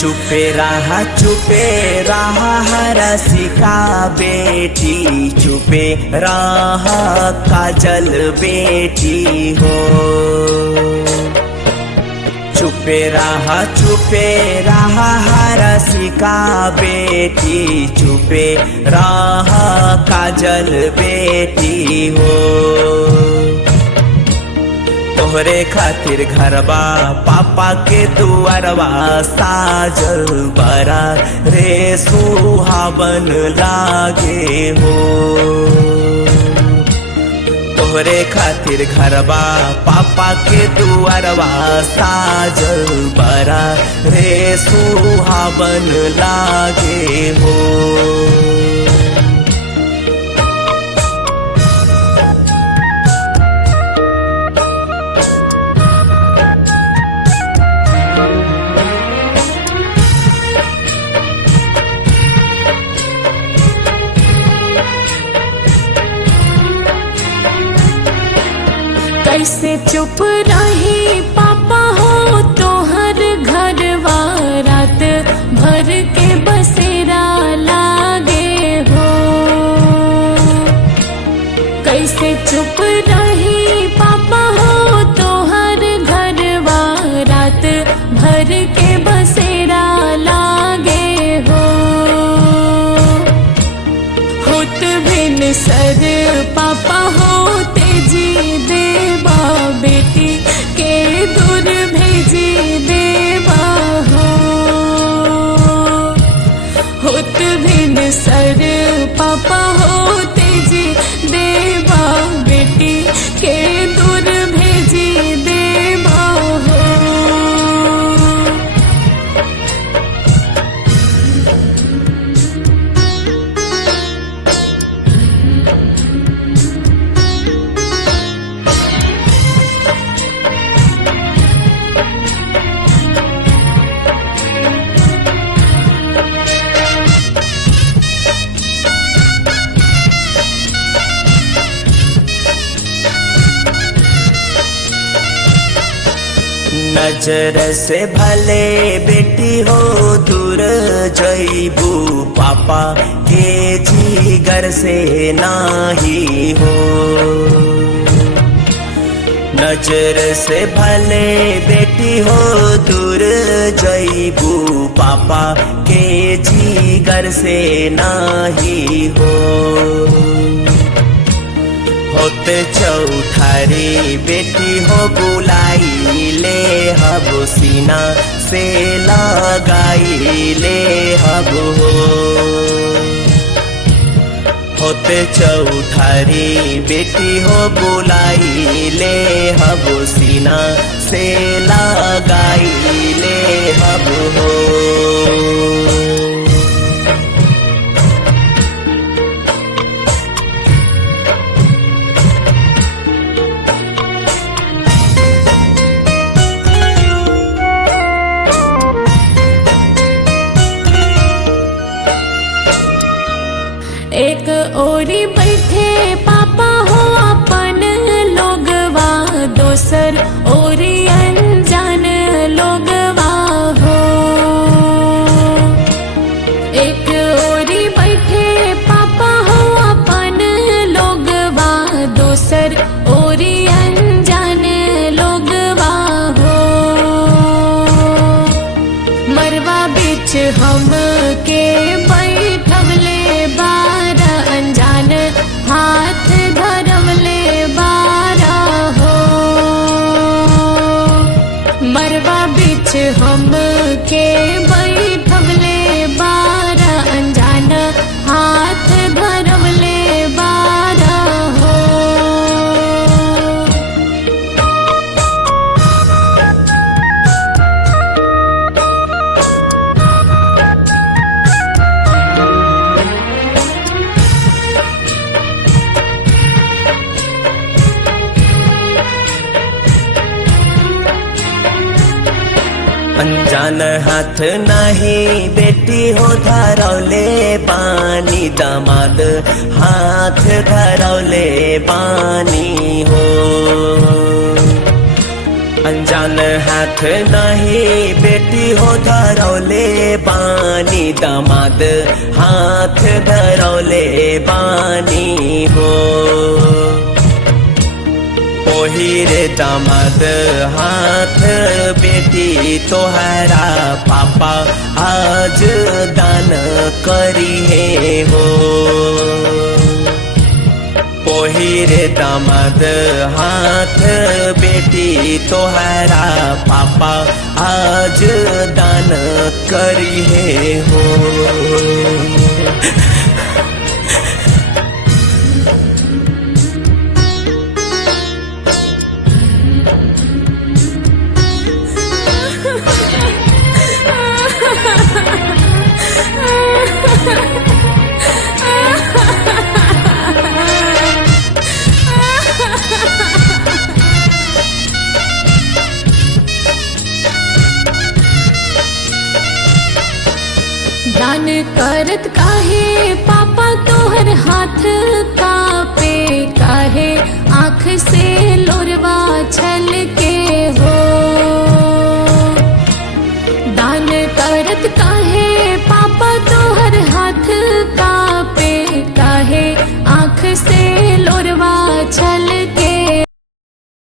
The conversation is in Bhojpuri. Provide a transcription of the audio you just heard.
चुपे रहा रसिका बेटी, चुपे रहा काजल बेटी हो। चुपे रहा रसिका बेटी, चुपे रहा काजल बेटी हो। तोहरे खातिर घरबा पापा के दुआरवा साजल बरा रे सुहावन लागे हो। तोहरे खातिर घरबा पापा के दुआरवा साजल बरा रे सुहावन लागे हो। कैसे चुप रही पापा हो तोहर घरवा, रात भर के बसेरा लागे हो। कैसे चुप रही पापा हो तोहर घरवा, रात भर के बसेरा लागे हो। होत बिन सर पापा होते जी देवा, बेटी के दूर भेजी देवा हो। होत बिन सर पापा होते जी देवा, बेटी के दूर भेजी देवा हो। नजर से भले बेटी हो दूर जईबू, पापा के जिगर से नाही हो। नजर से भले बेटी हो दूर जईबू, पापा के जिगर से नाही हो। होते चौठारी बेटी हो बुलाई ले हब, सीना से लगाई ले हब हो। होते चौठारी बेटी हो बुलाई ले हब, सीना से लगाई ले हब हो। एक ओरी बैठे पापा हो अपन लोगवा, दोसर ओरी अनजान लोगवा हो। एक ओरी बैठे पापा हो अपन लोगवा, दोसर ओरी अनजान लोगवा हो। मरवा बिच हम के बैठवले बारा, अनजान हाथ धरवले बारा हो। मरवा बिच हम के बैठवले बारा, अनजान हाथ धरवले बारा हो। अनजान हाथ नहीं बेटी हो धरौले बानी, दामाद हाथ धरौले बानी हो। अनजान हाथ नहीं बेटी हो धरौले बानी, दामाद हाथ धरौले बानी हो। ओहिरे दामाद हाथ बेटी तोहरा पापा आज दान करी है हो। ओहिरे दामाद हाथ बेटी तोहरा पापा आज दान करी है हो। दान करत काहे पापा तोहर हाथ कापे, काहे आँख से लोरवा छल के हो। दान करत काहे पापा तोहर हाथ